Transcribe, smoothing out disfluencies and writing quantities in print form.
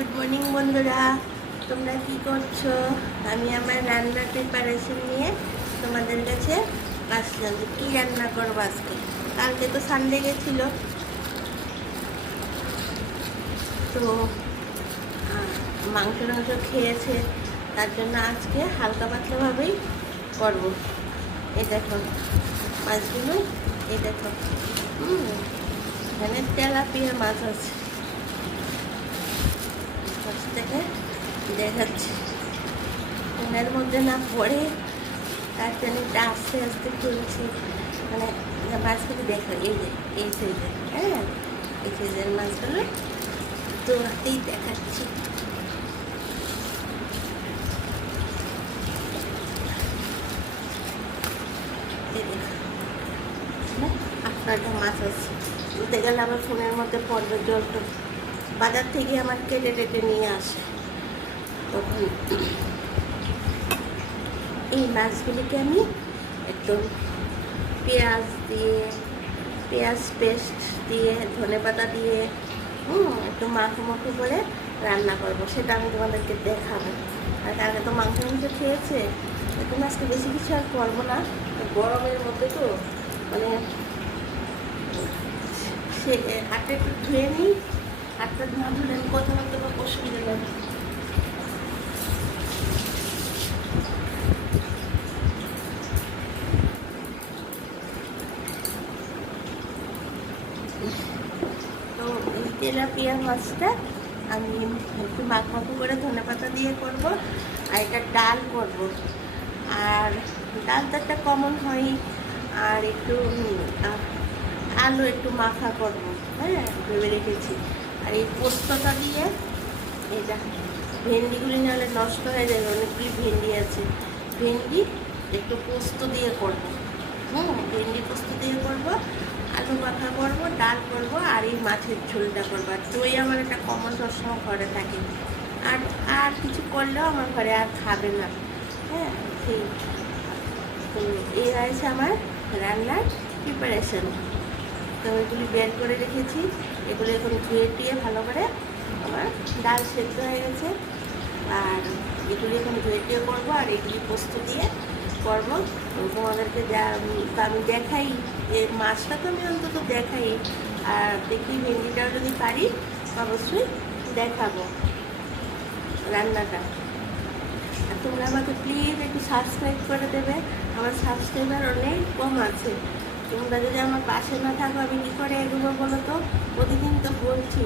Good morning বন্ধুরা, তোমরা কি করছো? আমি আমার রান্নার প্রিপারেশন নিয়ে তোমাদের কাছে আসলাম যে কী রান্না করবো আজকে। কালকে তো সানডে গেছিলো, তো মাংস টাংস খেয়েছে, তার জন্য আজকে হালকা পাতলাভাবেই করবো। এই দেখো মাছগুলো, এই দেখো এখানে তেলাপিয়া মাছ আছে, মাছটাকে দেখাচ্ছি। ফোনের মধ্যে না পড়ে তার জন্য একটা আস্তে আস্তে খুলছি, মানে মাছগুলো দেখো এই যে এই সাইজের, হ্যাঁ এই সাইজের মাছগুলো তো হাতেই দেখাচ্ছি। এই দেখো আপনারটা মাছ আছে, বলতে গেলে আবার ফোনের মধ্যে পড়বে, জলটা বাজার থেকে আমার কেটে টেটে নিয়ে আসে। তখন এই মাছগুলিকে আমি একদম পেঁয়াজ দিয়ে, পেঁয়াজ পেস্ট দিয়ে, ধনেপাতা দিয়ে একটু মাখো মাখো করে রান্না করবো, সেটা আমি তোমাদেরকে দেখাবো। আর কালকে তো মাংস খেয়েছে, একটু আজকে বেশি কিছু আর করবো না, গরমের মধ্যে তো মানে সে হাতটা একটু ধুয়ে নিই, হাতটা ধোয়া ধুলে আমি কথা বলতে বা অসুবিধা লাগে। তো এই তেলাপিয়া মাছটা আমি একটু মাখমাখো করে ধনেপাতা দিয়ে করব, আর এটা ডাল করব। আর ডাল তো একটা কমন হয়, আর একটু আলু একটু মাখা করব, হ্যাঁ ভেবে রেখেছি। আর এই পোস্তটা দিয়ে, এটা ভেন্ডিগুলি নাহলে নষ্ট হয়ে যাবে, অনেকগুলি ভেন্ডি আছে, ভেন্ডি একটু পোস্ত দিয়ে করব, ভেন্ডি পোস্ত দিয়ে করব, আলু মাখা করবো, ডাল করবো, আর এই মাছের ঝোলটা করবো। আর দই আমার একটা কমন সবসময় ঘরে থাকে, আর আর কিছু করলেও আমার ঘরে আর খাবে না, হ্যাঁ সেই। তো এই রয়েছে আমার রান্নার প্রিপারেশন। তো এগুলি বের করে রেখেছি, এগুলো এখন ধুয়ে টুয়ে ভালো করে, আমার ডাল সেদ্ধ হয়ে গেছে, আর এগুলি এখন ধুয়ে টুয়ে করবো, আর এগুলি পোস্ত দিয়ে করবো। তোমাদেরকে যা আমি দেখাই, এই মাছটা তো আমি অন্তত দেখাই, আর দেখি ভেন্ডিটাও যদি পারি অবশ্যই দেখাবো রান্নাটা। আর তোমরা আমাকে প্লিজ একটু সাবস্ক্রাইব করে দেবে, আমার সাবস্ক্রাইবার অনেক কম আছে। তোমরা যদি আমার পাশে না থাকো আমি কী করে এগোবো বলো তো? প্রতিদিন তো বলছি